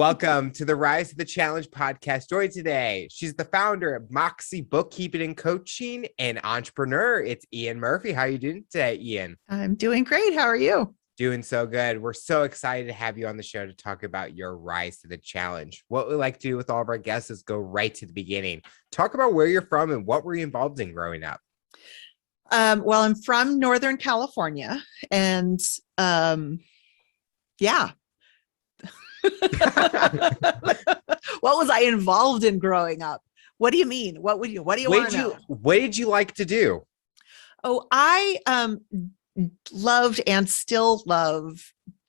Welcome to the Rise to the Challenge podcast. Joined today, she's the founder of Moxie Bookkeeping and Coaching and entrepreneur. It's Ean Murphy. How are you doing today, Ean? I'm doing great. How are you? Doing so good. We're so excited to have you on the show to talk about your rise to the challenge. What we like to do with all of our guests is go right to the beginning. Talk about where you're from and what were you involved in growing up? Well, I'm from Northern California, and yeah. What was I involved in growing up? What do you mean? What do you want to know? What did you like to do? Oh, I loved and still love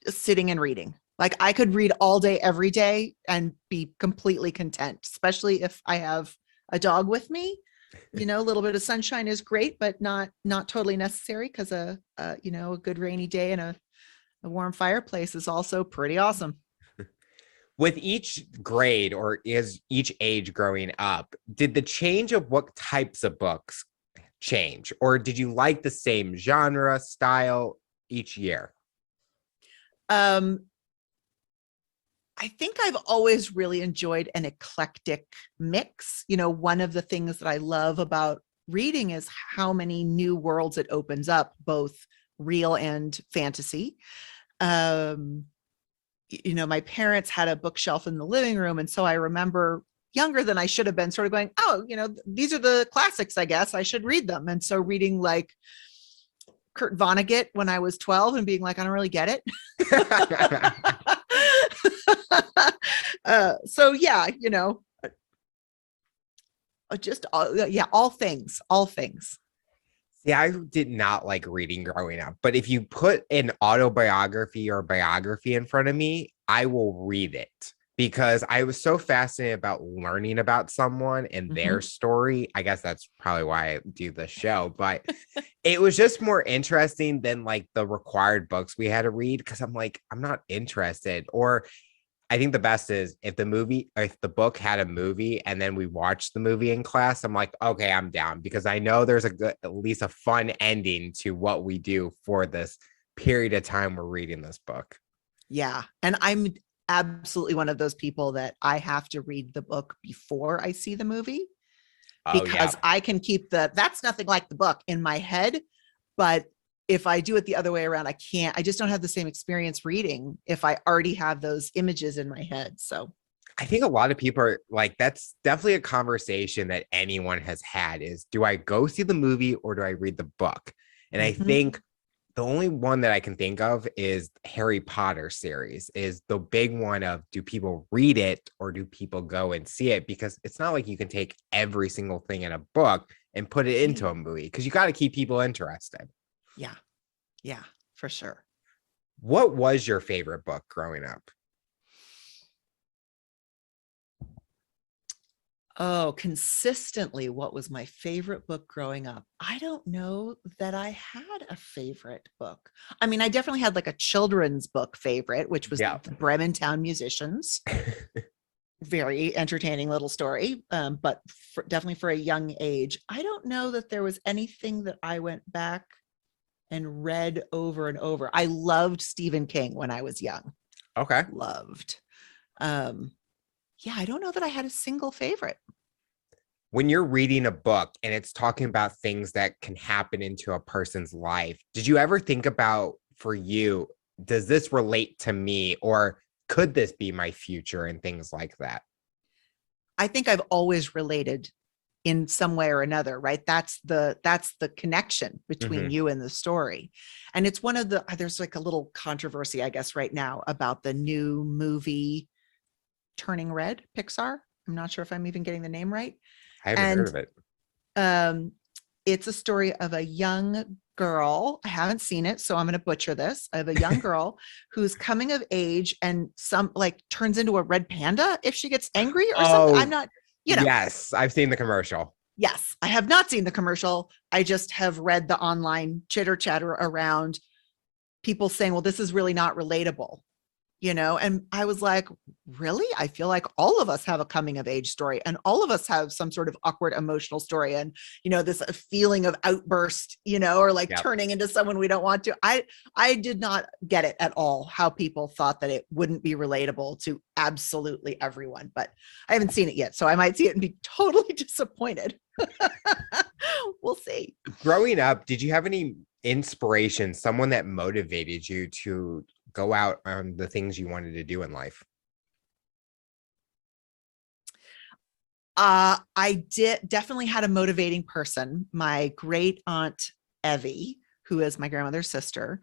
sitting and reading. Like I could read all day, every day and be completely content, especially if I have a dog with me. You know, a little bit of sunshine is great, but not totally necessary because a good rainy day and a warm fireplace is also pretty awesome. With each grade or is each age growing up, did the change of what types of books change? Or did you like the same genre, style each year? I think I've always really enjoyed an eclectic mix. You know, one of the things that I love about reading is how many new worlds it opens up, both real and fantasy. You know, my parents had a bookshelf in the living room. And so I remember younger than I should have been sort of going, oh, you know, these are the classics, I guess I should read them. And so reading like Kurt Vonnegut when I was 12 and being like, I don't really get it. So yeah, you know, all things. Yeah, I did not like reading growing up, but if you put an autobiography or biography in front of me, I will read it because I was so fascinated about learning about someone and their story. I guess that's probably why I do the show, but it was just more interesting than like the required books we had to read because I'm like, I'm not interested. Or I think the best is if the book had a movie and then we watched the movie in class, I'm like, okay, I'm down because I know there's at least a fun ending to what we do for this period of time we're reading this book. Yeah. And I'm absolutely one of those people that I have to read the book before I see the movie because I can keep that's nothing like the book in my head, but if I do it the other way around, I just don't have the same experience reading if I already have those images in my head. So I think a lot of people are like, that's definitely a conversation that anyone has had is, do I go see the movie or do I read the book? And I think the only one that I can think of is Harry Potter series is the big one of, do people read it or do people go and see it? Because it's not like you can take every single thing in a book and put it into a movie because you got to keep people interested. Yeah, for sure. What was your favorite book growing up? Oh, consistently, what was my favorite book growing up? I don't know that I had a favorite book. I mean, I definitely had like a children's book favorite, which was the Brementown Musicians. Very entertaining little story, but definitely for a young age. I don't know that there was anything that I went back and read over and over. I loved Stephen King when I was young. Okay. Loved. Yeah, I don't know that I had a single favorite. When you're reading a book and it's talking about things that can happen into a person's life, did you ever think about, for you, does this relate to me or could this be my future and things like that? I think I've always related in some way or another, right? That's the connection between you and the story. And it's one of there's like a little controversy, I guess, right now about the new movie Turning Red, Pixar. I'm not sure if I'm even getting the name right. I haven't heard of it. It's a story of a young girl. I haven't seen it, so I'm going to butcher this. I have a young girl who's coming of age and turns into a red panda if she gets angry or something. I'm not, Yes, I've seen the commercial. Yes, I have not seen the commercial. I just have read the online chitter chatter around people saying, well, this is really not relatable. and I was like, really? I feel like all of us have a coming of age story, and all of us have some sort of awkward emotional story, and this feeling of outburst, or like Yep. turning into someone we don't want to. I did not get it at all, how people thought that it wouldn't be relatable to absolutely everyone, but I haven't seen it yet, so I might see it and be totally disappointed. We'll see. Growing up, did you have any inspiration, someone that motivated you to go out on the things you wanted to do in life? I definitely had a motivating person. My great aunt Evie, who is my grandmother's sister,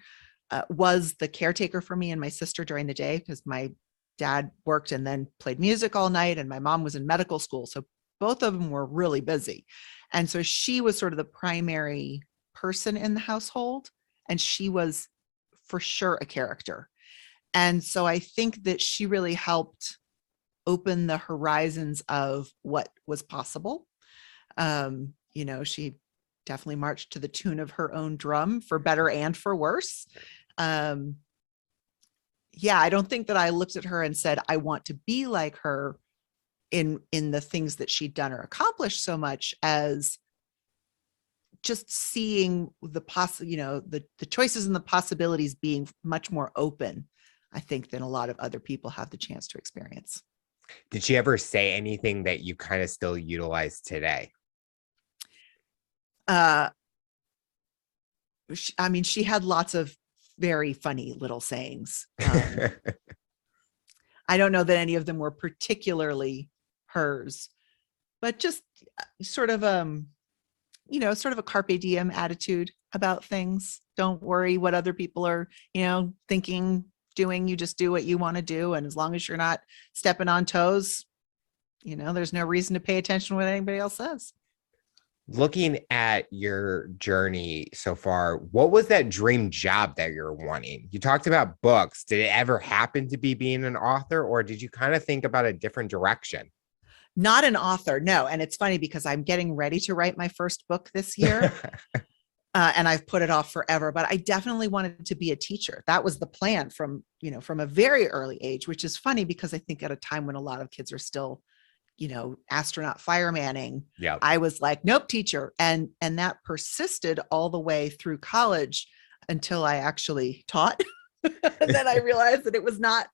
was the caretaker for me and my sister during the day, because my dad worked and then played music all night, and my mom was in medical school. So both of them were really busy. And so she was sort of the primary person in the household, and she was for sure a character. And so I think that she really helped open the horizons of what was possible. She definitely marched to the tune of her own drum, for better and for worse. Yeah, I don't think that I looked at her and said, I want to be like her in the things that she'd done or accomplished, so much as just seeing the the choices and the possibilities being much more open, I think, than a lot of other people have the chance to experience. Did she ever say anything that you kind of still utilize today? She had lots of very funny little sayings. I don't know that any of them were particularly hers, but just sort of sort of a carpe diem attitude about things. Don't worry what other people are, thinking, doing. You just do what you want to do, and as long as you're not stepping on toes, there's no reason to pay attention to what anybody else says. Looking at your journey so far, what was that dream job that you're wanting? You talked about books. Did it ever happen to be being an author, or did you kind of think about a different direction? Not an author, no. And it's funny because I'm getting ready to write my first book this year. And I've put it off forever, but I definitely wanted to be a teacher. That was the plan from a very early age, which is funny because I think at a time when a lot of kids are still, astronaut firemanning, Yeah. I was like, nope, teacher. And that persisted all the way through college until I actually taught. And then I realized that it was not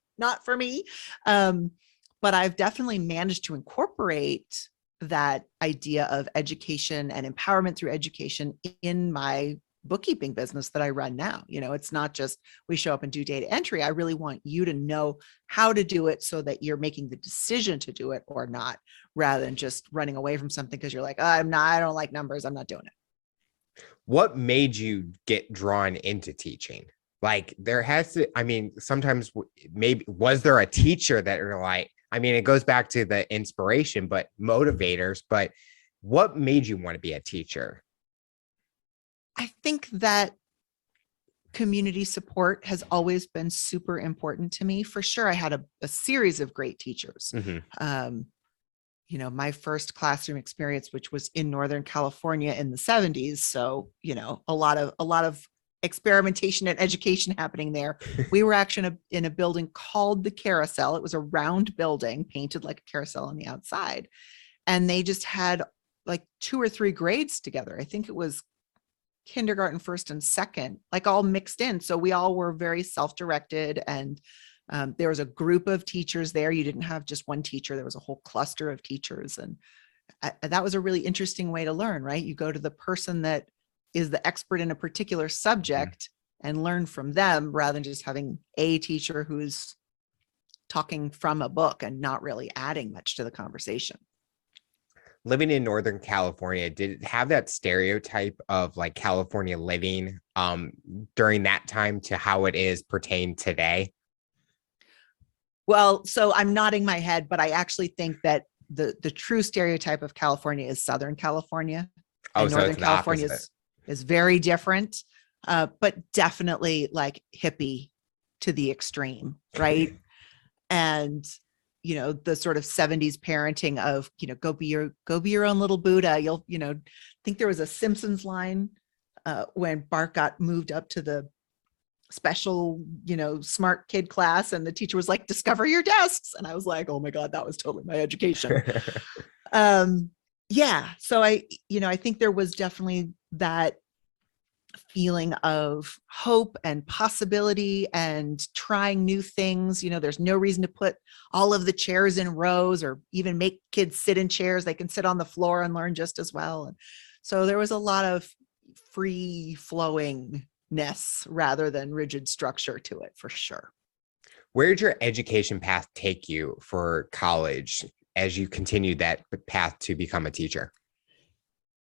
for me. But I've definitely managed to incorporate that idea of education and empowerment through education in my bookkeeping business that I run now. It's not just we show up and do data entry. I really want you to know how to do it so that you're making the decision to do it or not, rather than just running away from something because you're like, oh, I don't like numbers, I'm not doing it. What made you get drawn into teaching? Like there has to, sometimes maybe was there a teacher that you're like, it goes back to the inspiration, but motivators, but what made you want to be a teacher? I think that community support has always been super important to me. For sure, I had a series of great teachers. Mm-hmm. My first classroom experience, which was in Northern California in the 70s. So, a lot of experimentation and education happening there. We were actually in a building called the Carousel. It was a round building painted like a carousel on the outside. And they just had like 2 or 3 grades together. I think it was kindergarten, first and second, like all mixed in. So we all were very self-directed, and there was a group of teachers there. You didn't have just one teacher. There was a whole cluster of teachers. And that was a really interesting way to learn, right? You go to the person that is the expert in a particular subject and learn from them, rather than just having a teacher who's talking from a book and not really adding much to the conversation. Living in Northern California, did it have that stereotype of like California living during that time to how it is pertained today? Well, so I'm nodding my head, but I actually think that the true stereotype of California is Southern California, and So Northern it's the California opposite. is very different, but definitely like hippie to the extreme, right? And the sort of 70s parenting of go be your own little Buddha. You'll I think there was a Simpsons line when Bart got moved up to the special, smart kid class, and the teacher was like, discover your desks. And I was like, oh my God, that was totally my education. Yeah. So I think there was definitely that feeling of hope and possibility and trying new things. There's no reason to put all of the chairs in rows or even make kids sit in chairs. They can sit on the floor and learn just as well. And so there was a lot of free flowingness rather than rigid structure to it, for sure. Where did your education path take you for college as you continued that path to become a teacher?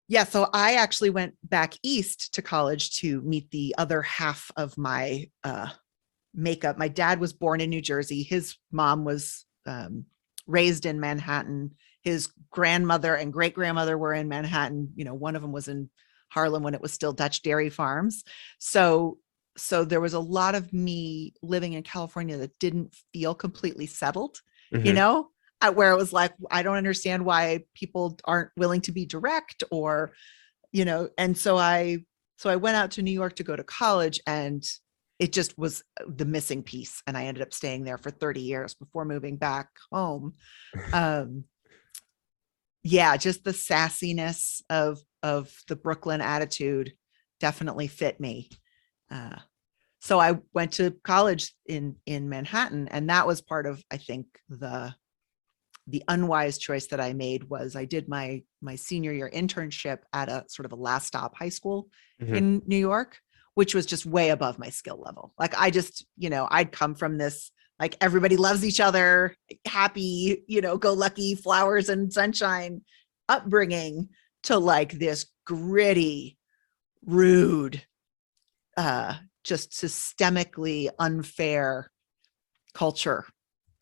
Yeah, so I actually went back east to college to meet the other half of my makeup. My dad was born in New Jersey. His mom was raised in Manhattan. His grandmother and great grandmother were in Manhattan. One of them was in Harlem when it was still Dutch dairy farms. So there was a lot of me living in California that didn't feel completely settled, where it was like, I don't understand why people aren't willing to be direct, or, and so I went out to New York to go to college, and it just was the missing piece. And I ended up staying there for 30 years before moving back home. Yeah, just the sassiness of the Brooklyn attitude definitely fit me. So I went to college in Manhattan, and that was part of, I think, the unwise choice that I made was I did my senior year internship at a sort of a last stop high school in New York, which was just way above my skill level. Like I just, I'd come from this, like everybody loves each other, happy, go lucky, flowers and sunshine upbringing, to like this gritty, rude, just systemically unfair culture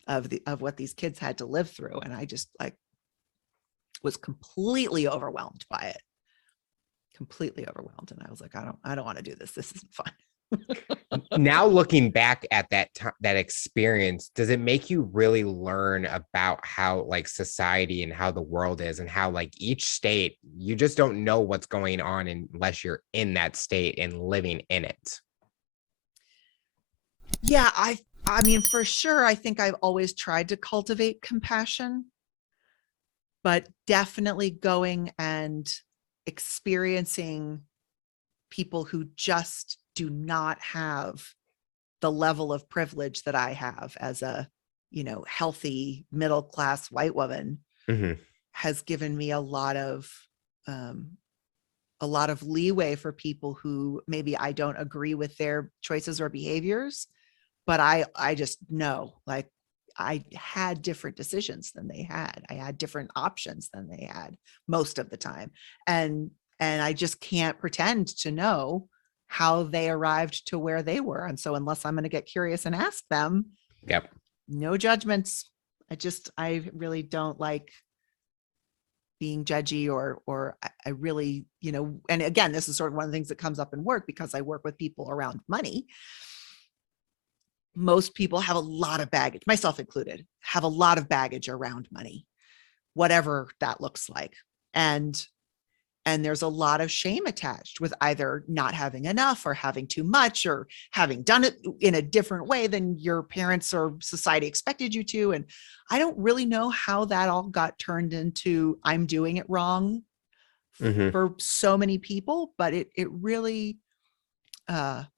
of what these kids had to live through. And I just like was completely overwhelmed by it. Completely overwhelmed. And I was like, I don't want to do this. This isn't fun. Now looking back at that experience, does it make you really learn about how like society and how the world is, and how like each state, you just don't know what's going on unless you're in that state and living in it? Yeah, I mean, for sure, I think I've always tried to cultivate compassion, but definitely going and experiencing people who just do not have the level of privilege that I have as a, healthy middle-class white woman has given me a lot of leeway for people who maybe I don't agree with their choices or behaviors, but I just know, like, I had different decisions than they had. I had different options than they had most of the time. And I just can't pretend to know how they arrived to where they were. And so unless I'm going to get curious and ask them, no judgments. I really don't like being judgy or I really, and again, this is sort of one of the things that comes up in work because I work with people around money. Most people have a lot of baggage, myself included, have a lot of baggage around money, whatever that looks like. And there's a lot of shame attached with either not having enough or having too much or having done it in a different way than your parents or society expected you to. And I don't really know how that all got turned into I'm doing it wrong for so many people, but it really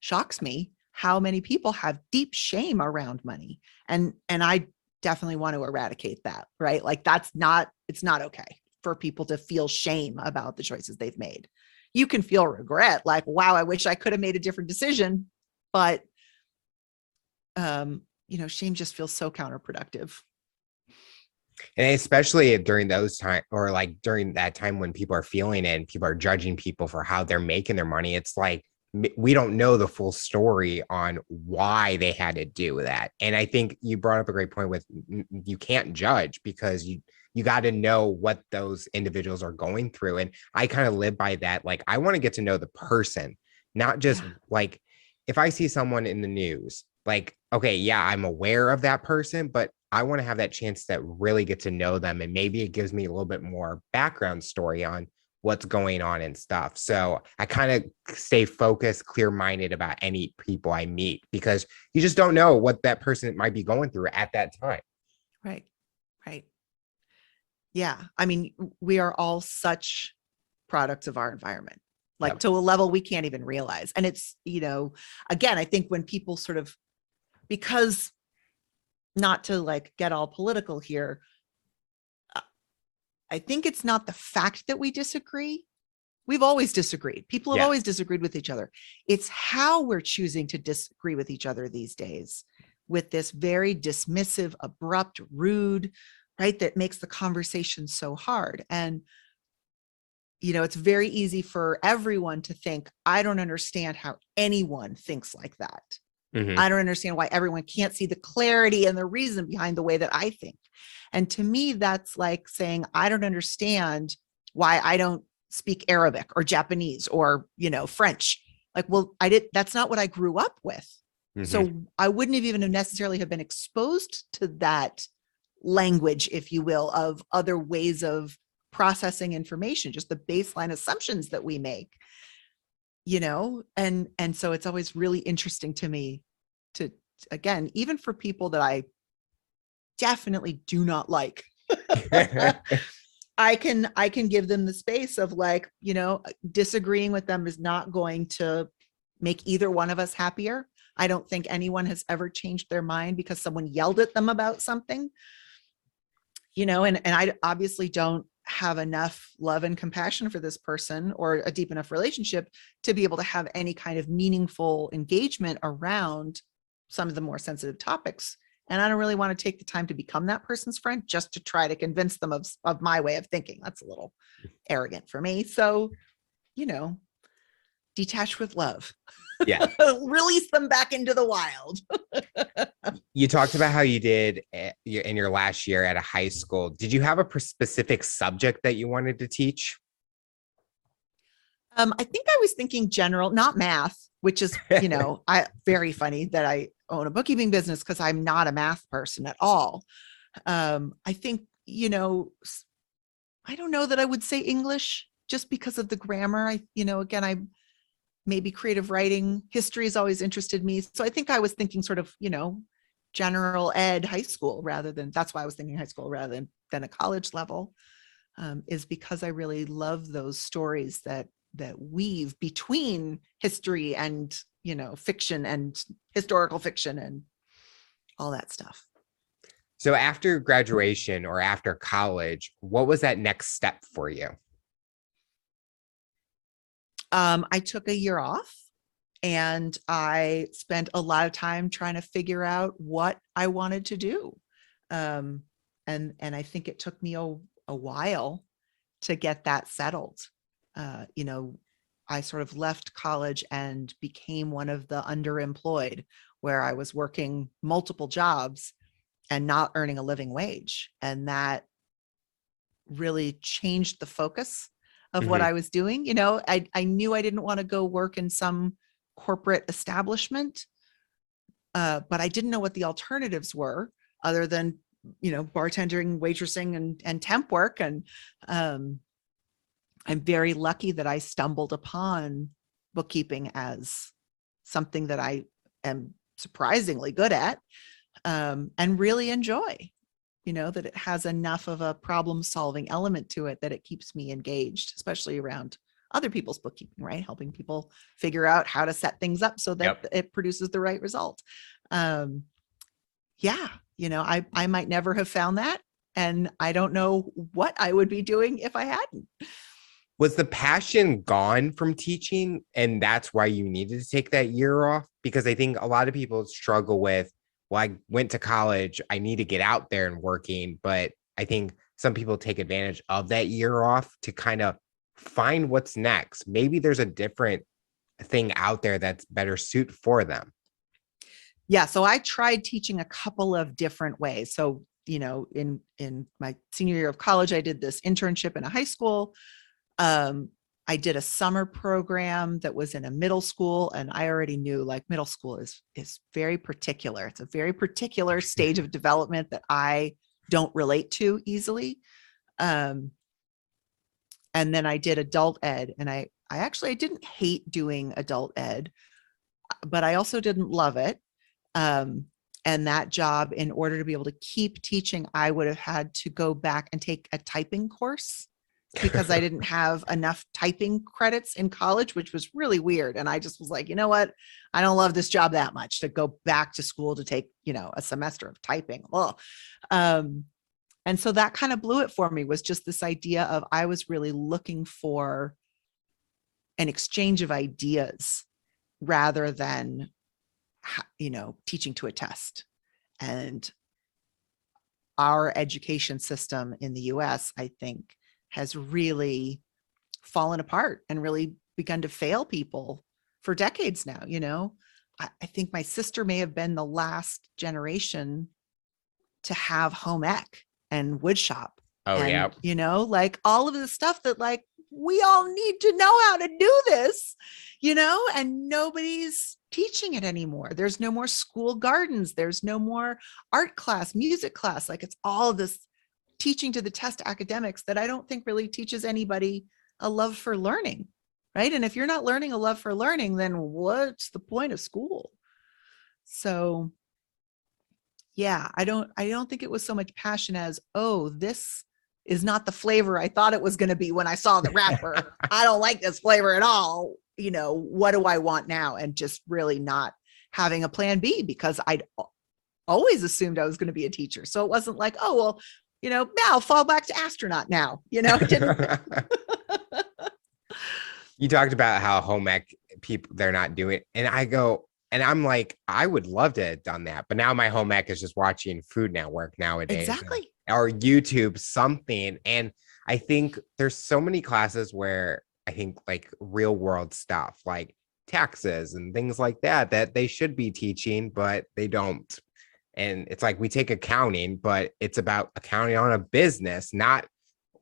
shocks me how many people have deep shame around money. And I definitely want to eradicate that, right? Like it's not okay for people to feel shame about the choices they've made. You can feel regret, like, wow, I wish I could have made a different decision, but shame just feels so counterproductive. And especially during those times, or like during that time when people are feeling it and people are judging people for how they're making their money, it's like we don't know the full story on why they had to do that. And I think you brought up a great point with you can't judge because you got to know what those individuals are going through. And I kind of live by that. Like, I want to get to know the person, not just like, if I see someone in the news, like, okay, yeah, I'm aware of that person, but I want to have that chance to really get to know them. And maybe it gives me a little bit more background story on what's going on and stuff. So I kind of stay focused, clear-minded about any people I meet, because you just don't know what that person might be going through at that time. Right. Right. Yeah. I mean, we are all such products of our environment, like Yep. to a level we can't even realize. And it's, again, I think when people sort of, because not to like get all political here, I think it's not the fact that we disagree. We've always disagreed. People have Yeah. always disagreed with each other. It's how we're choosing to disagree with each other these days, with this very dismissive, abrupt, rude, right? That makes the conversation so hard. And, it's very easy for everyone to think, I don't understand how anyone thinks like that. Mhm. I don't understand why everyone can't see the clarity and the reason behind the way that I think. And to me, that's like saying, I don't understand why I don't speak Arabic or Japanese or, French. Like, well, that's not what I grew up with. Mhm. So I wouldn't have even necessarily have been exposed to that language, if you will, of other ways of processing information, just the baseline assumptions that we make, and so it's always really interesting to me to, again, even for people that I definitely do not like, I can give them the space of like, disagreeing with them is not going to make either one of us happier. I don't think anyone has ever changed their mind because someone yelled at them about something, and I obviously don't have enough love and compassion for this person or a deep enough relationship to be able to have any kind of meaningful engagement around some of the more sensitive topics. And I don't really want to take the time to become that person's friend just to try to convince them of my way of thinking. That's a little arrogant for me. So, detach with love. Yeah. Release them back into the wild. You talked about how you did in your last year at a high school. Did you have a specific subject that you wanted to teach? I think I was thinking general, not math, which is, very funny that I own a bookkeeping business because I'm not a math person at all. I think, I don't know that I would say English just because of the grammar. Again, I maybe creative writing, history has always interested me. So I think I was thinking sort of, general ed high school that's why I was thinking high school rather than a college level, is because I really love those stories that weave between history and, fiction and historical fiction and all that stuff. So after graduation or after college, what was that next step for you? I took a year off and I spent a lot of time trying to figure out what I wanted to do. And I think it took me a while to get that settled. I sort of left college and became one of the underemployed, where I was working multiple jobs and not earning a living wage. And that really changed the focus of what Mhm. I was doing. I knew I didn't want to go work in some corporate establishment, but I didn't know what the alternatives were other than, bartending, waitressing, and temp work. And I'm very lucky that I stumbled upon bookkeeping as something that I am surprisingly good at, and really enjoy. That it has enough of a problem solving element to it that it keeps me engaged, especially around other people's bookkeeping, right? Helping people figure out how to set things up so that it produces the right result. Yeah, I might never have found that. And I don't know what I would be doing if I hadn't. Was the passion gone from teaching, and that's why you needed to take that year off? Because I think a lot of people struggle with, well, I went to college, I need to get out there and working. But I think some people take advantage of that year off to kind of find what's next. Maybe there's a different thing out there that's better suit for them. Yeah, so I tried teaching a couple of different ways. So, in my senior year of college, I did this internship in a high school. I did a summer program that was in a middle school, and I already knew like middle school is very particular. It's a very particular stage of development that I don't relate to easily. And then I did adult ed, and I didn't hate doing adult ed, but I also didn't love it. And that job, in order to be able to keep teaching, I would have had to go back and take a typing course because I didn't have enough typing credits in college, which was really weird. And I just was like, you know what? I don't love this job that much to go back to school to take, a semester of typing. Well, and so that kind of blew it for me, was just this idea of, I was really looking for an exchange of ideas rather than, teaching to a test. And our education system in the US, I think, has really fallen apart and really begun to fail people for decades now. I think my sister may have been the last generation to have home ec and woodshop. Oh, and yeah. like all of the stuff that, like, we all need to know how to do this, and nobody's teaching it anymore. There's no more school gardens. There's no more art class, music class. Like, it's all this teaching to the test academics that I don't think really teaches anybody a love for learning. Right. And if you're not learning a love for learning, then what's the point of school? So yeah, I don't think it was so much passion as, oh, this is not the flavor I thought it was going to be when I saw the wrapper. I don't like this flavor at all. What do I want now? And just really not having a plan B, because I'd always assumed I was going to be a teacher. So it wasn't like, oh, well, now I'll fall back to astronaut now. It didn't. You talked about how home ec people, they're not doing it. And I'm like, I would love to have done that. But now my home ec is just watching Food Network nowadays. Exactly. Or YouTube, something. And I think there's so many classes where I think like real world stuff, like taxes and things like that they should be teaching, but they don't. And it's like, we take accounting, but it's about accounting on a business, not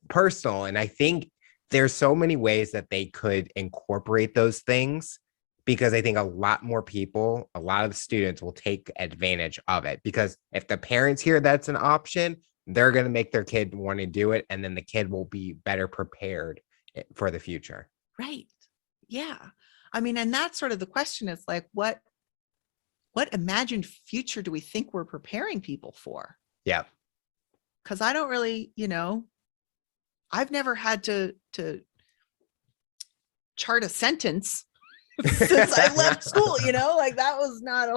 personal. And I think there's so many ways that they could incorporate those things, because I think a lot more people, a lot of students will take advantage of it, because if the parents hear that's an option, they're going to make their kid want to do it. And then the kid will be better prepared for the future. Right. Yeah. I mean, and that's sort of the question, is like, what imagined future do we think we're preparing people for? Yeah. Because I don't really, I've never had to chart a sentence since I left school, like that was not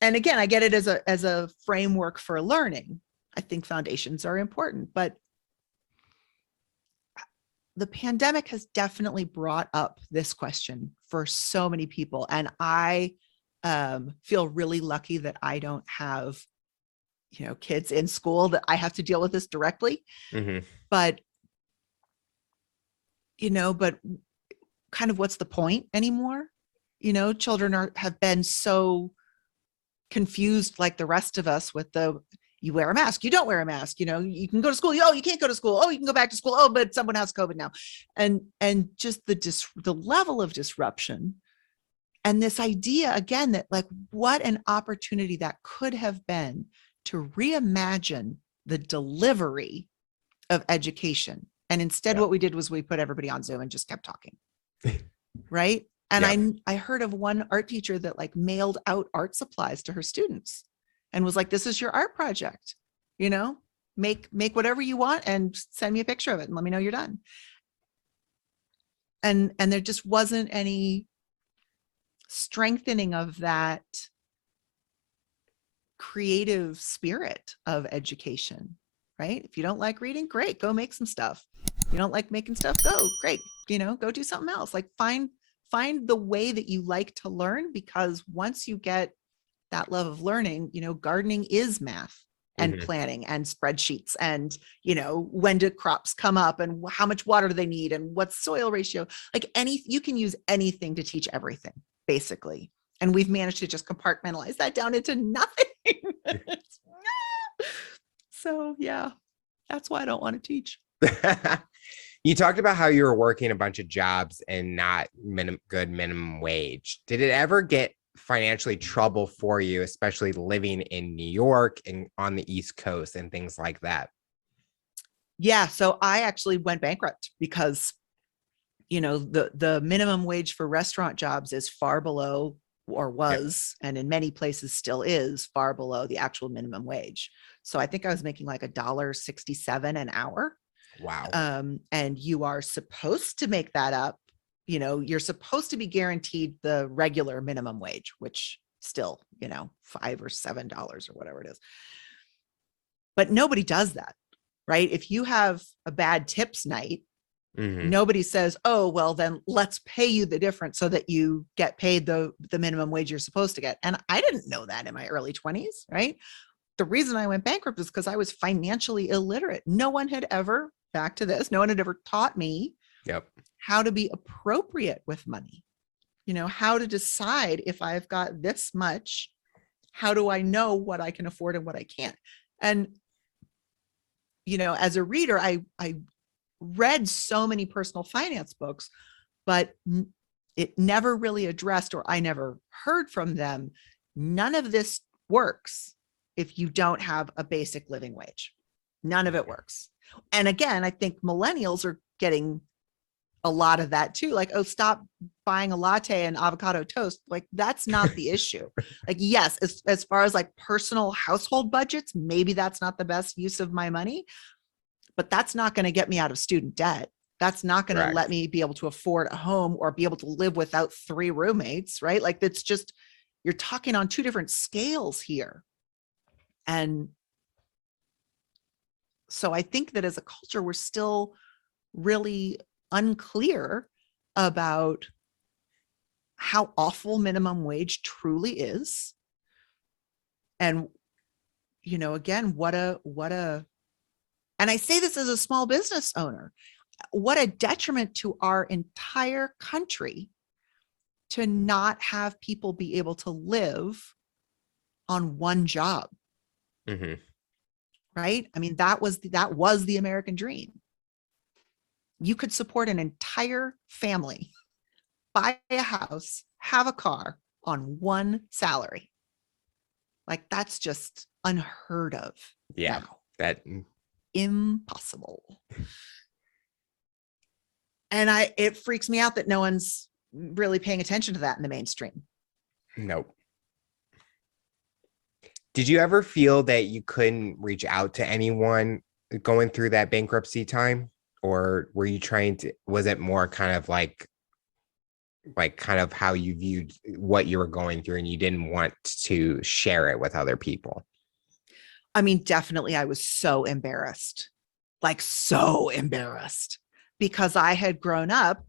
and again, I get it as a framework for learning. I think foundations are important, but the pandemic has definitely brought up this question for so many people. And I feel really lucky that I don't have, kids in school that I have to deal with this directly. Mm-hmm. But, but kind of what's the point anymore? Children have been so confused, like the rest of us, with you wear a mask, you don't wear a mask, you can go to school, oh, you can't go to school, oh, you can go back to school, oh, but someone has COVID now. And just the level of disruption, and this idea again that, like, what an opportunity that could have been to reimagine the delivery of education. And instead, what we did was we put everybody on Zoom and just kept talking. Right. And I heard of one art teacher that, like, mailed out art supplies to her students and was like, this is your art project, make whatever you want and send me a picture of it and let me know you're done. And there just wasn't any strengthening of that creative spirit of education, right? If you don't like reading, great, go make some stuff. If you don't like making stuff, go, great, go do something else. Like, find the way that you like to learn, because once you get that love of learning, gardening is math and planning and spreadsheets and, when do crops come up and how much water do they need and what's soil ratio, like you can use anything to teach everything basically. And we've managed to just compartmentalize that down into nothing. So yeah, that's why I don't want to teach. You talked about how you were working a bunch of jobs and not good minimum wage. Did it ever get financially trouble for you, especially living in New York and on the East Coast and things like that? Yeah. So I actually went bankrupt because, the minimum wage for restaurant jobs is far below, or Yep. was, and in many places still is, far below the actual minimum wage. So I think I was making like $1.67 an hour. Wow. And you are supposed to make that up. You're supposed to be guaranteed the regular minimum wage, which still, $5 or $7 or whatever it is. But nobody does that, right? If you have a bad tips night, Hmm. nobody says, oh, well, then let's pay you the difference so that you get paid the minimum wage you're supposed to get. And I didn't know that in my early 20s, right? The reason I went bankrupt is because I was financially illiterate. No one had ever, back to this, no one had ever taught me Yep. how to be appropriate with money, how to decide if I've got this much, how do I know what I can afford and what I can't? And, as a reader, I read so many personal finance books, but it never really addressed, or I never heard from them. None of this works if you don't have a basic living wage. None of it works. And again, I think millennials are getting a lot of that too. Like, oh, stop buying a latte and avocado toast. Like, that's not the issue. Like, yes, as far as like personal household budgets, maybe that's not the best use of my money, but that's not going to get me out of student debt. That's not going to let Correct. me be able to afford a home or be able to live without 3 roommates, right? Like, that's just, you're talking on 2 different scales here. And so I think that as a culture, we're still really unclear about how awful minimum wage truly is. And, again, and I say this as a small business owner, what a detriment to our entire country to not have people be able to live on one job, Hmm. right? I mean, that was the American dream. You could support an entire family, buy a house, have a car on one salary. Like, that's just unheard of Yeah. now. That. Impossible. And it freaks me out that no one's really paying attention to that in the mainstream. Nope. Did you ever feel that you couldn't reach out to anyone going through that bankruptcy time? Or were you trying to, was it more kind of like kind of how you viewed what you were going through and you didn't want to share it with other people? I mean, definitely I was so embarrassed, like so embarrassed, because I had grown up,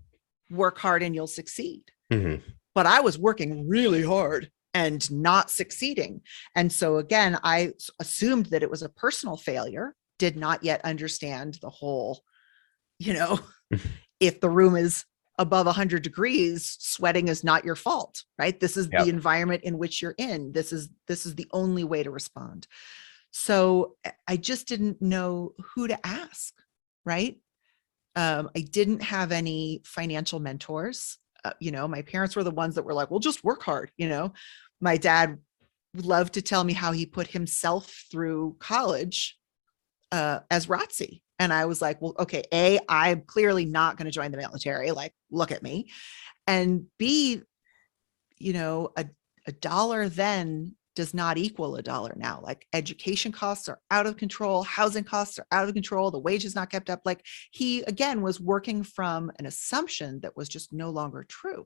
work hard and you'll succeed. Hmm. But I was working really hard and not succeeding. And so again, I assumed that it was a personal failure, did not yet understand the whole, you know, if the room is above 100 degrees, sweating is not your fault, right? This is the Yep. environment in which you're in. This is the only way to respond. So I just didn't know who to ask, right? I didn't have any financial mentors. My parents were the ones that were like, well, just work hard. My dad loved to tell me how he put himself through college as ROTC. And I was like, well, okay, A, I'm clearly not going to join the military. Like, look at me. And B, a dollar then does not equal a dollar now. Like, education costs are out of control. Housing costs are out of control. The wage is not kept up. Like, he, again, was working from an assumption that was just no longer true.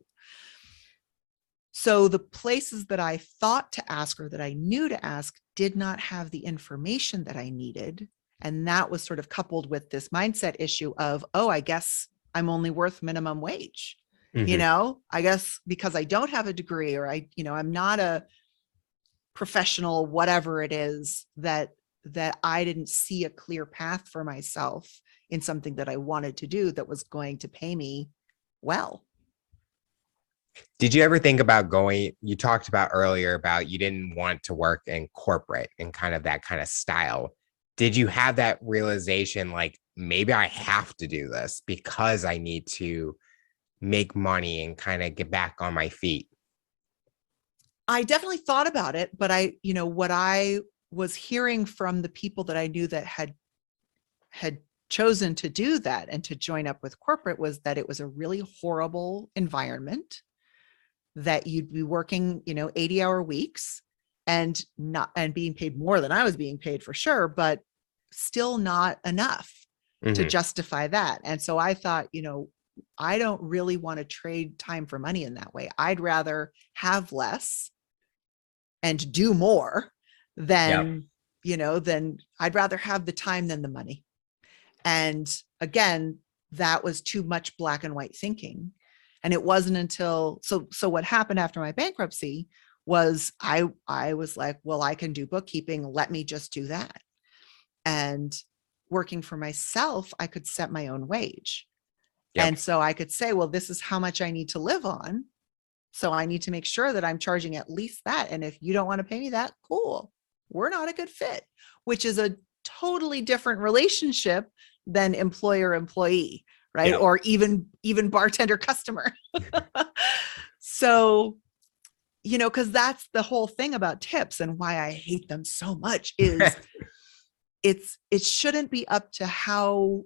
So the places that I thought to ask or that I knew to ask did not have the information that I needed. And that was sort of coupled with this mindset issue of, oh, I guess I'm only worth minimum wage. Hmm. I guess because I don't have a degree, or I'm not a professional, whatever it is, that I didn't see a clear path for myself in something that I wanted to do that was going to pay me well. Did you ever think about going, you talked about earlier about you didn't want to work in corporate and kind of that kind of style. Did you have that realization like maybe I have to do this because I need to make money and kind of get back on my feet? I definitely thought about it, but what I was hearing from the people that I knew that had chosen to do that and to join up with corporate was that it was a really horrible environment, that you'd be working, 80-hour weeks and being paid more than I was being paid for sure, but still not enough to justify that. And so I thought, I don't really want to trade time for money in that way. I'd rather have less and do more than, than I'd rather have the time than the money. And again, that was too much black and white thinking. And it wasn't until, so what happened after my bankruptcy was I was like, well, I can do bookkeeping. Let me just do that. And working for myself, I could set my own wage. And so I could say, well, this is how much I need to live on. So I need to make sure that I'm charging at least that. And if you don't want to pay me that, cool, we're not a good fit, which is a totally different relationship than employer-employee, right? Or even bartender customer. So, because that's the whole thing about tips and why I hate them so much is it shouldn't be up to how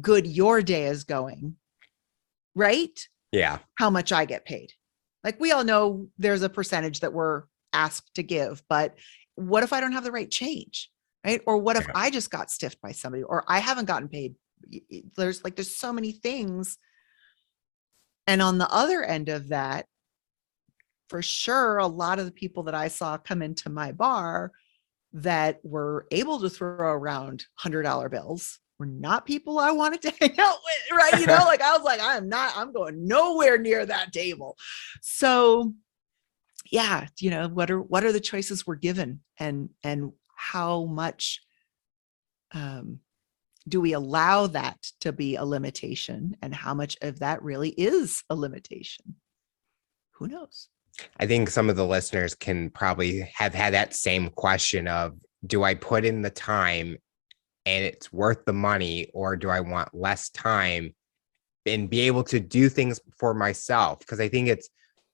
good your day is going, right? Yeah. How much I get paid. Like, we all know there's a percentage that we're asked to give, but what if I don't have the right change, right? Or what if I just got stiffed by somebody, or I haven't gotten paid? There's so many things. And on the other end of that, for sure, a lot of the people that I saw come into my bar that were able to throw around $100 bills were not people I wanted to hang out with, right? I was like, I'm going nowhere near that table. So yeah, what are the choices we're given, and how much do we allow that to be a limitation, and how much of that really is a limitation? Who knows? I think some of the listeners can probably have had that same question of, do I put in the time and it's worth the money, or do I want less time and be able to do things for myself? Because I think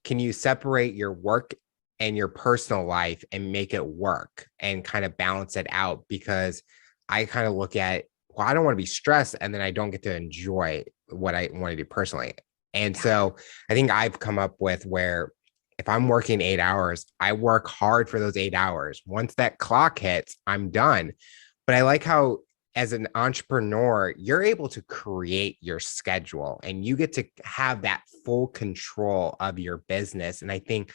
can you separate your work and your personal life and make it work and kind of balance it out? Because I kind of look at, well, I don't want to be stressed and then I don't get to enjoy what I want to do personally. And so I think I've come up with where if I'm working 8 hours, I work hard for those 8 hours. Once that clock hits, I'm done. But I like how, as an entrepreneur, you're able to create your schedule and you get to have that full control of your business. And I think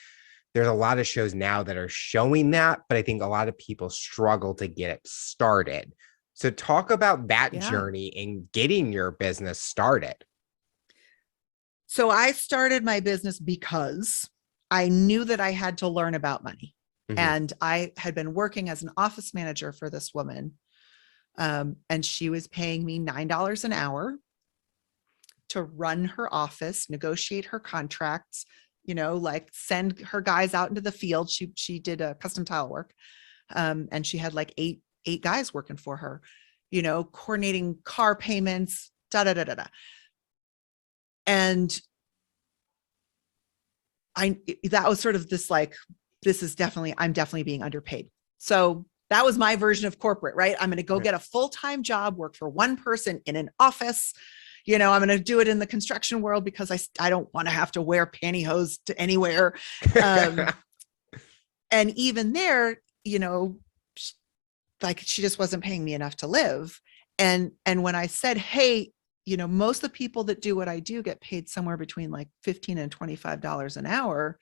there's a lot of shows now that are showing that, but I think a lot of people struggle to get it started. So talk about that journey in getting your business started. So I started my business because I knew that I had to learn about money. And I had been working as an office manager for this woman. And she was paying me $9 an hour to run her office, negotiate her contracts, send her guys out into the field. She did a custom tile work. And she had like eight guys working for her, coordinating car payments, And that was sort of this, like, I'm definitely being underpaid. So that was my version of corporate, right? I'm going to go get a full-time job, work for one person in an office. I'm going to do it in the construction world because I don't want to have to wear pantyhose to anywhere. And even there, she just wasn't paying me enough to live. And when I said, hey, most of the people that do what I do get paid somewhere between like $15 and $25 an hour.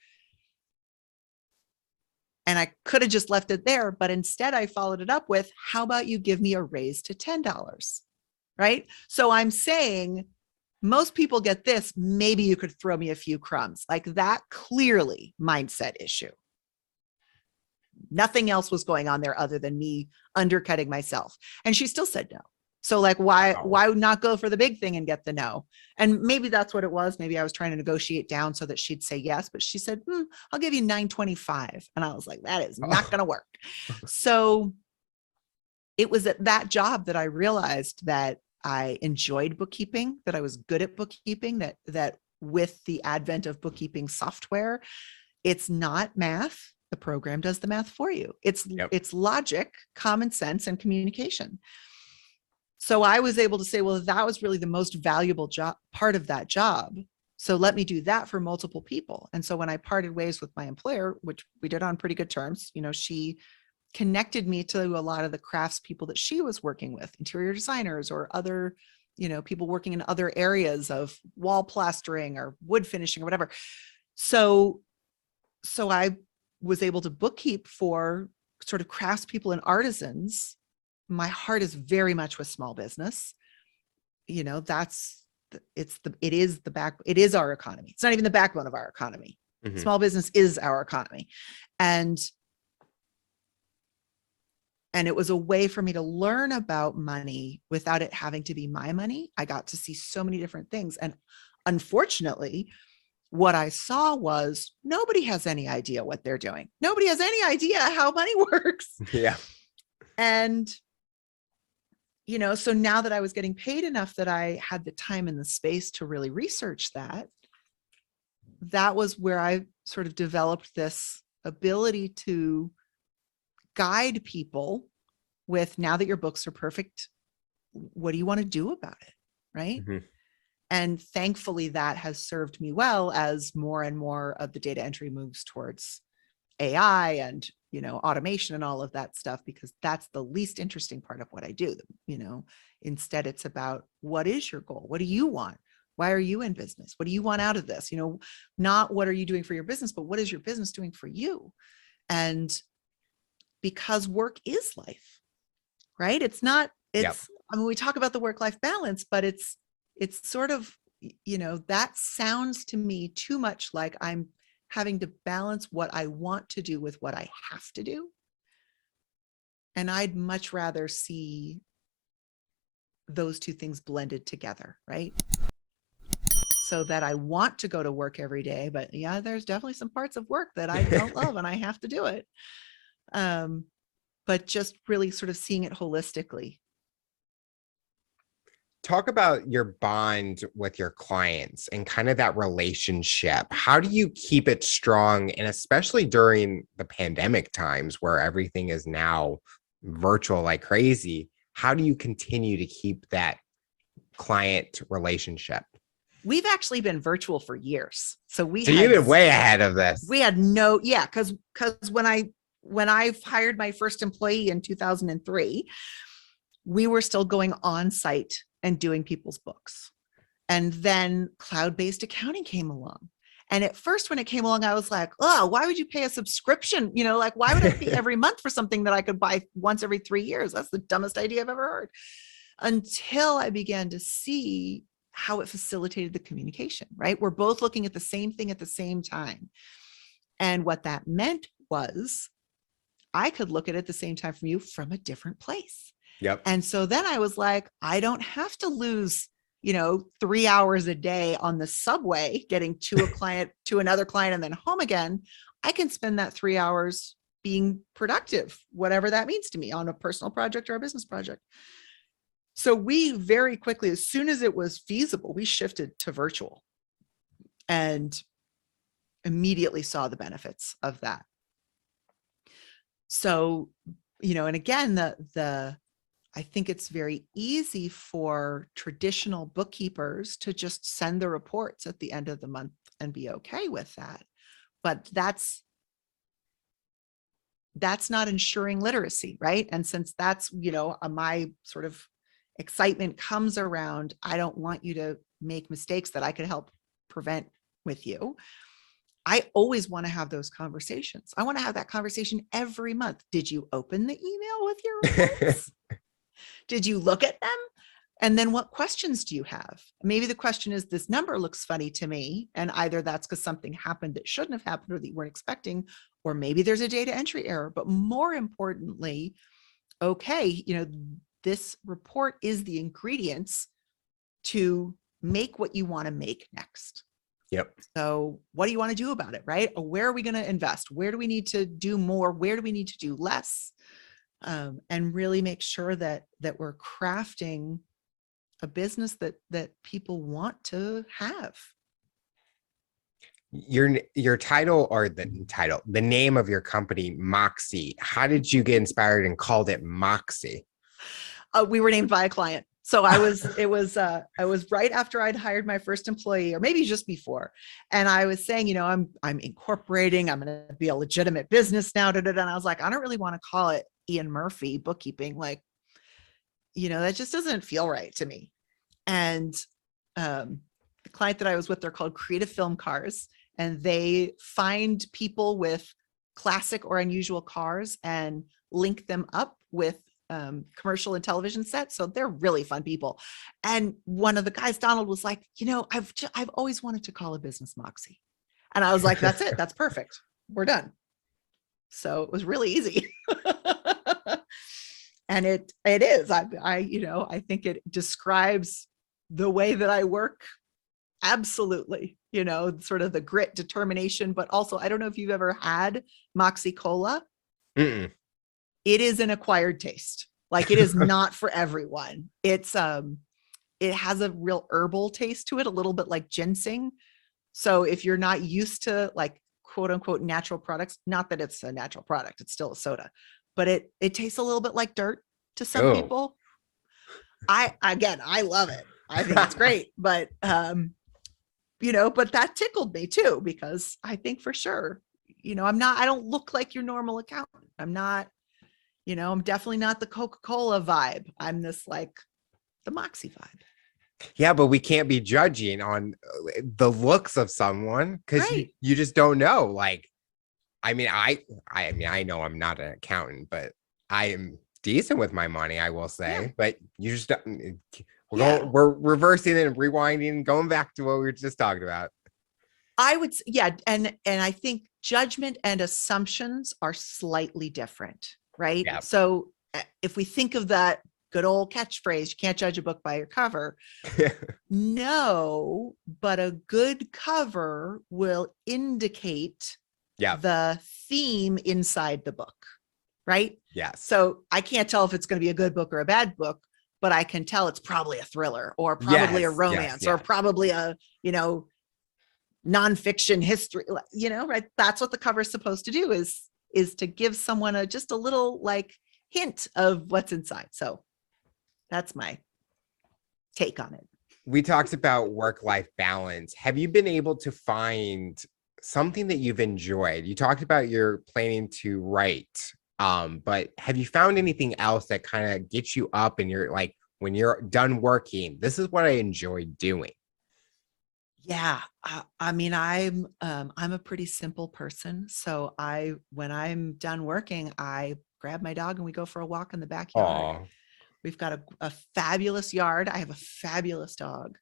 And I could have just left it there, but instead I followed it up with, how about you give me a raise to $10, right? So I'm saying, most people get this, maybe you could throw me a few crumbs. Like, that clearly mindset issue. Nothing else was going on there other than me undercutting myself. And she still said no. So like, why not go for the big thing and get the no? And maybe that's what it was. Maybe I was trying to negotiate down so that she'd say yes, but she said, I'll give you $9.25. And I was like, that is not going to work. So it was at that job that I realized that I enjoyed bookkeeping, that I was good at bookkeeping, that with the advent of bookkeeping software, it's not math. The program does the math for you. It's logic, common sense, and communication. So I was able to say, well, that was really the most valuable part of that job. So let me do that for multiple people. And so when I parted ways with my employer, which we did on pretty good terms, she connected me to a lot of the crafts people that she was working with, interior designers or other, people working in other areas of wall plastering or wood finishing or whatever. So I was able to bookkeep for sort of craftspeople and artisans. My heart is very much with small business. It is our economy. It's not even the backbone of our economy. Mm-hmm. Small business is our economy. And it was a way for me to learn about money without it having to be my money. I got to see so many different things. And unfortunately, what I saw was nobody has any idea what they're doing. Nobody has any idea how money works. Yeah. And, so now that I was getting paid enough that I had the time and the space to really research that was where I sort of developed this ability to guide people with, now that your books are perfect, what do you want to do about it? Right. Mm-hmm. And thankfully that has served me well as more and more of the data entry moves towards AI and, automation and all of that stuff, because that's the least interesting part of what I do. Instead it's about, what is your goal? What do you want? Why are you in business? What do you want out of this? Not what are you doing for your business, but what is your business doing for you? And because work is life, right? Yep. I mean, we talk about the work-life balance, but it's sort of, that sounds to me too much like I'm having to balance what I want to do with what I have to do. And I'd much rather see those two things blended together, right? So that I want to go to work every day, but yeah, there's definitely some parts of work that I don't love and I have to do it. But just really sort of seeing it holistically. Talk about your bond with your clients and kind of that relationship. How do you keep it strong? And especially during the pandemic times where everything is now virtual like crazy, how do you continue to keep that client relationship? We've actually been virtual for years. So you've been way ahead of this. We had because when I hired my first employee in 2003, we were still going on site and doing people's books. And then cloud-based accounting came along. And at first when it came along, I was like, oh, why would you pay a subscription? Why would I pay every month for something that I could buy once every 3 years? That's the dumbest idea I've ever heard. Until I began to see how it facilitated the communication, right? We're both looking at the same thing at the same time. And what that meant was I could look at it at the same time from you from a different place. Yep. And so then I was like, I don't have to lose, 3 hours a day on the subway getting to a client, to another client, and then home again. I can spend that 3 hours being productive, whatever that means to me, on a personal project or a business project. So we very quickly, as soon as it was feasible, we shifted to virtual and immediately saw the benefits of that. So, and again, I think it's very easy for traditional bookkeepers to just send the reports at the end of the month and be okay with that. But that's not ensuring literacy, right? And since that's, my sort of excitement comes around, I don't want you to make mistakes that I could help prevent with you. I always want to have those conversations. I want to have that conversation every month. Did you open the email with your reports? Did you look at them? And then what questions do you have? Maybe the question is, this number looks funny to me. And either that's because something happened that shouldn't have happened or that you weren't expecting, or maybe there's a data entry error. But more importantly, okay, this report is the ingredients to make what you want to make next. Yep. So what do you want to do about it, right? Or where are we going to invest? Where do we need to do more? Where do we need to do less? And really make sure that we're crafting a business that people want to have. Your title, or the name of your company, Moxie. How did you get inspired and called it Moxie? We were named by a client. So I was right after I'd hired my first employee, or maybe just before. And I was saying, I'm incorporating, I'm going to be a legitimate business now. And I was like, I don't really want to call it Ean Murphy bookkeeping. Like, that just doesn't feel right to me. And the client that I was with, they're called Creative Film Cars, and they find people with classic or unusual cars and link them up with commercial and television sets. So they're really fun people. And one of the guys, Donald, was like, I've always wanted to call a business Moxie. And I was like, that's it. That's perfect. We're done. So it was really easy. And it is, I think it describes the way that I work. Absolutely. Sort of the grit, determination, but also, I don't know if you've ever had Moxie Cola. Mm-mm. It is an acquired taste. Like, it is not for everyone. It has a real herbal taste to it, a little bit like ginseng. So if you're not used to, like, quote unquote natural products, not that it's a natural product, it's still a soda, but it tastes a little bit like dirt to some people. I love it. I think it's great, but but that tickled me too, because I think for sure, I don't look like your normal accountant. I'm not, I'm definitely not the Coca-Cola vibe. I'm this, like, the Moxie vibe. Yeah, but we can't be judging on the looks of someone, because you just don't know. Like, I mean, I know I'm not an accountant, but I am decent with my money, I will say. Yeah. But you just don't. We're reversing and rewinding and going back to what we were just talking about. I would, and I think judgment and assumptions are slightly different, right? Yeah. So if we think of that good old catchphrase, you can't judge a book by your cover. No, but a good cover will indicate the theme inside the book, right? Yes. So I can't tell if it's going to be a good book or a bad book, but I can tell it's probably a thriller, or probably a romance, or probably a, nonfiction history, right? That's what the cover is supposed to do, is to give someone just a little, like, hint of what's inside. So that's my take on it. We talked about work-life balance. Have you been able to find something that you've enjoyed? You talked about you're planning to write, but have you found anything else that kind of gets you up and you're like, when you're done working, this is what I enjoy doing? Yeah. I mean, I'm a pretty simple person. So when I'm done working, I grab my dog and we go for a walk in the backyard. Aww. We've got a fabulous yard. I have a fabulous dog.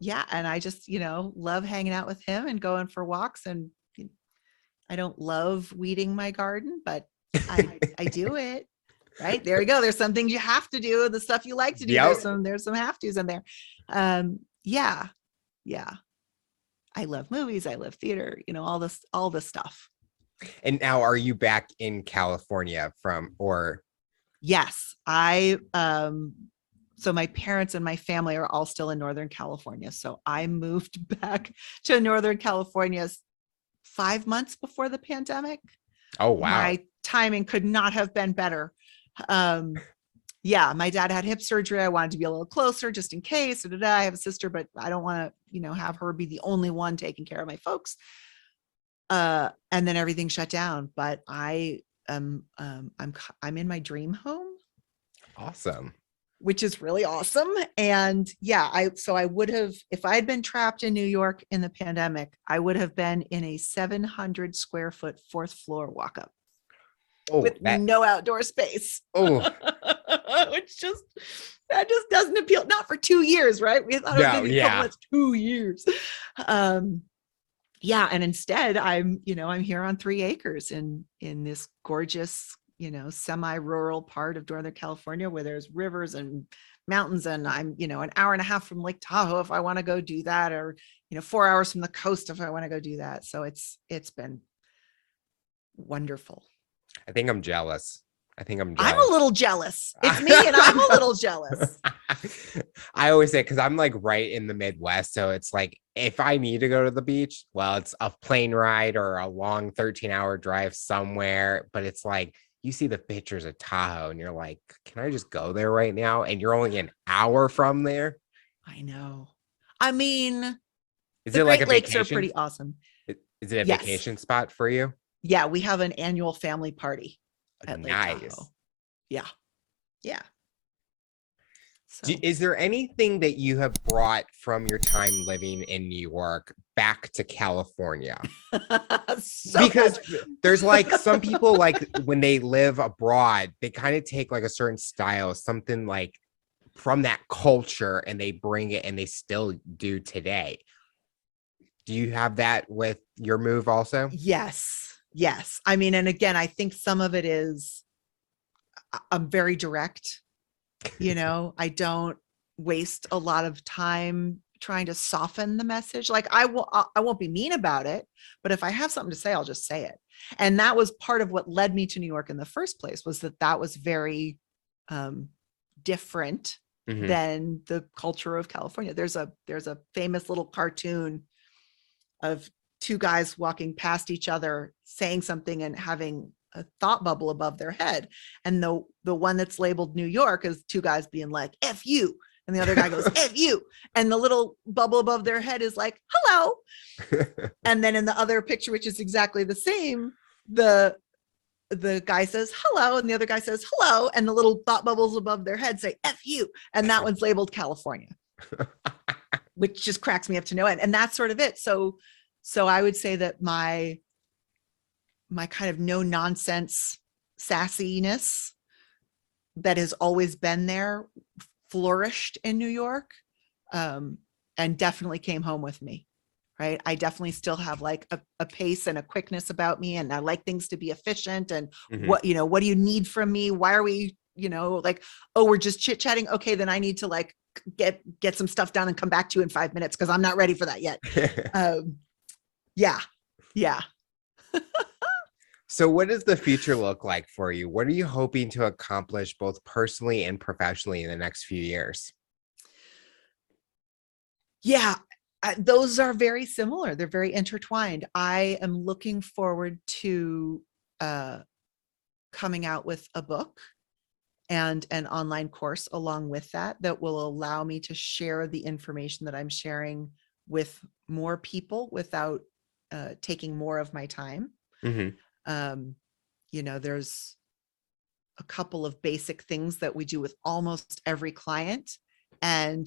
Yeah. And I just, love hanging out with him and going for walks. And I don't love weeding my garden, but I do it. Right. There you go. There's some things you have to do. The stuff you like to do. Yep. There's some have to's in there. Yeah. I love movies. I love theater, all this stuff. And now, are you back in California or? Yes, so my parents and my family are all still in Northern California. So I moved back to Northern California 5 months before the pandemic. Oh, wow. My timing could not have been better. Yeah, my dad had hip surgery. I wanted to be a little closer just in case. I have a sister, but I don't want to, have her be the only one taking care of my folks. And then everything shut down. But I'm in my dream home. Awesome. Which is really awesome. And yeah, I would have, if I had been trapped in New York in the pandemic, I would have been in a 700 square foot 4th floor walk up. With no outdoor space. Oh, that just doesn't appeal. Not for 2 years, right? We thought it was going to be a couple of 2 years. Yeah, and instead, I'm here on 3 acres in this gorgeous, semi-rural part of Northern California where there's rivers and mountains, and I'm an hour and a half from Lake Tahoe if I want to go do that, or 4 hours from the coast if I want to go do that. So it's been wonderful. I think I'm jealous. I'm a little jealous. It's me, and I'm a little jealous. I always say, because I'm like right in the Midwest. So it's like, if I need to go to the beach, well, it's a plane ride or a long 13-hour drive somewhere. But it's like, you see the pictures of Tahoe and you're like, can I just go there right now? And you're only an hour from there. I know. I mean, Is the it like a Great Lakes are vacation? pretty awesome. Is it a Yes. vacation spot for you? Yeah, we have an annual family party at Lake Tahoe. Nice. Yeah. Yeah. So Is there anything that you have brought from your time living in New York back to California? so Because much. there's like some people, like when they live abroad, they kind of take like a certain style, something like from that culture, and they bring it and they still do today. Do you have that with your move also? Yes. Yes. I mean, and again, I think some of it is I'm very direct. I don't waste a lot of time trying to soften the message. Like I won't be mean about it, but if I have something to say, I'll just say it. And that was part of what led me to New York in the first place, was that was very different than the culture of California. There's a famous little cartoon of two guys walking past each other saying something and having a thought bubble above their head. And the one that's labeled New York is two guys being like, F you. And the other guy goes, F you. And the little bubble above their head is like, hello. And then in the other picture, which is exactly the same, the guy says, hello. And the other guy says, hello. And the little thought bubbles above their head say, F you. And that one's labeled California, which just cracks me up to no end. And that's sort of it. So I would say that my kind of no nonsense sassiness that has always been there flourished in New York, and definitely came home with me. Right. I definitely still have like a pace and a quickness about me. And I like things to be efficient. And what do you need from me? Why are we, like, oh, we're just chit chatting. Okay. Then I need to like get some stuff done and come back to you in 5 minutes, because I'm not ready for that yet. Yeah. Yeah. So what does the future look like for you? What are you hoping to accomplish both personally and professionally in the next few years? Yeah, those are very similar. They're very intertwined. I am looking forward to coming out with a book and an online course along with that will allow me to share the information that I'm sharing with more people without taking more of my time. There's a couple of basic things that we do with almost every client, and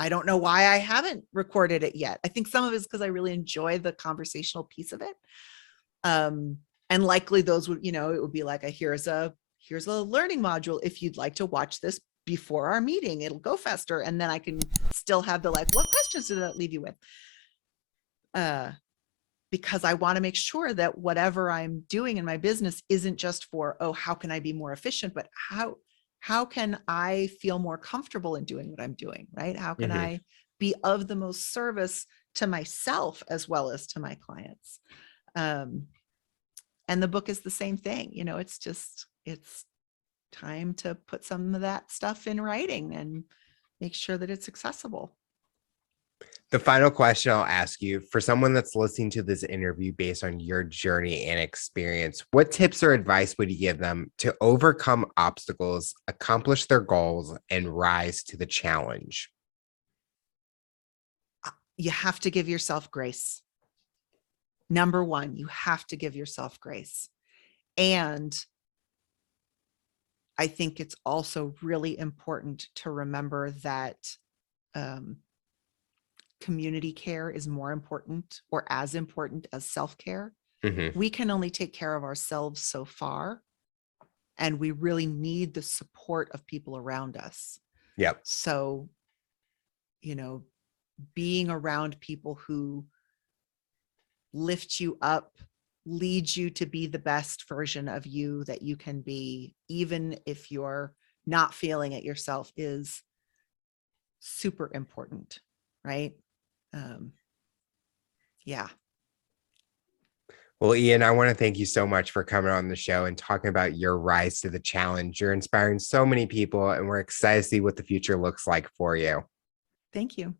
I don't know why I haven't recorded it yet. I think some of it is because I really enjoy the conversational piece of it. And likely those would, it would be like here's a learning module. If you'd like to watch this before our meeting, it'll go faster. And then I can still have the like, what questions did that leave you with? Because I want to make sure that whatever I'm doing in my business isn't just for, oh, how can I be more efficient, but how can I feel more comfortable in doing what I'm doing, right? How can I be of the most service to myself as well as to my clients? And the book is the same thing. It's time to put some of that stuff in writing and make sure that it's accessible. The final question I'll ask you, for someone that's listening to this interview based on your journey and experience, what tips or advice would you give them to overcome obstacles, accomplish their goals, and rise to the challenge? You have to give yourself grace. Number one, you have to give yourself grace. And I think it's also really important to remember that community care is more important or as important as self-care. We can only take care of ourselves so far, and we really need the support of people around us. Yep. So, being around people who lift you up, lead you to be the best version of you that you can be, even if you're not feeling it yourself, is super important, right? Yeah. Well, Ian, I want to thank you so much for coming on the show and talking about your rise to the challenge. You're inspiring so many people, and we're excited to see what the future looks like for you. Thank you.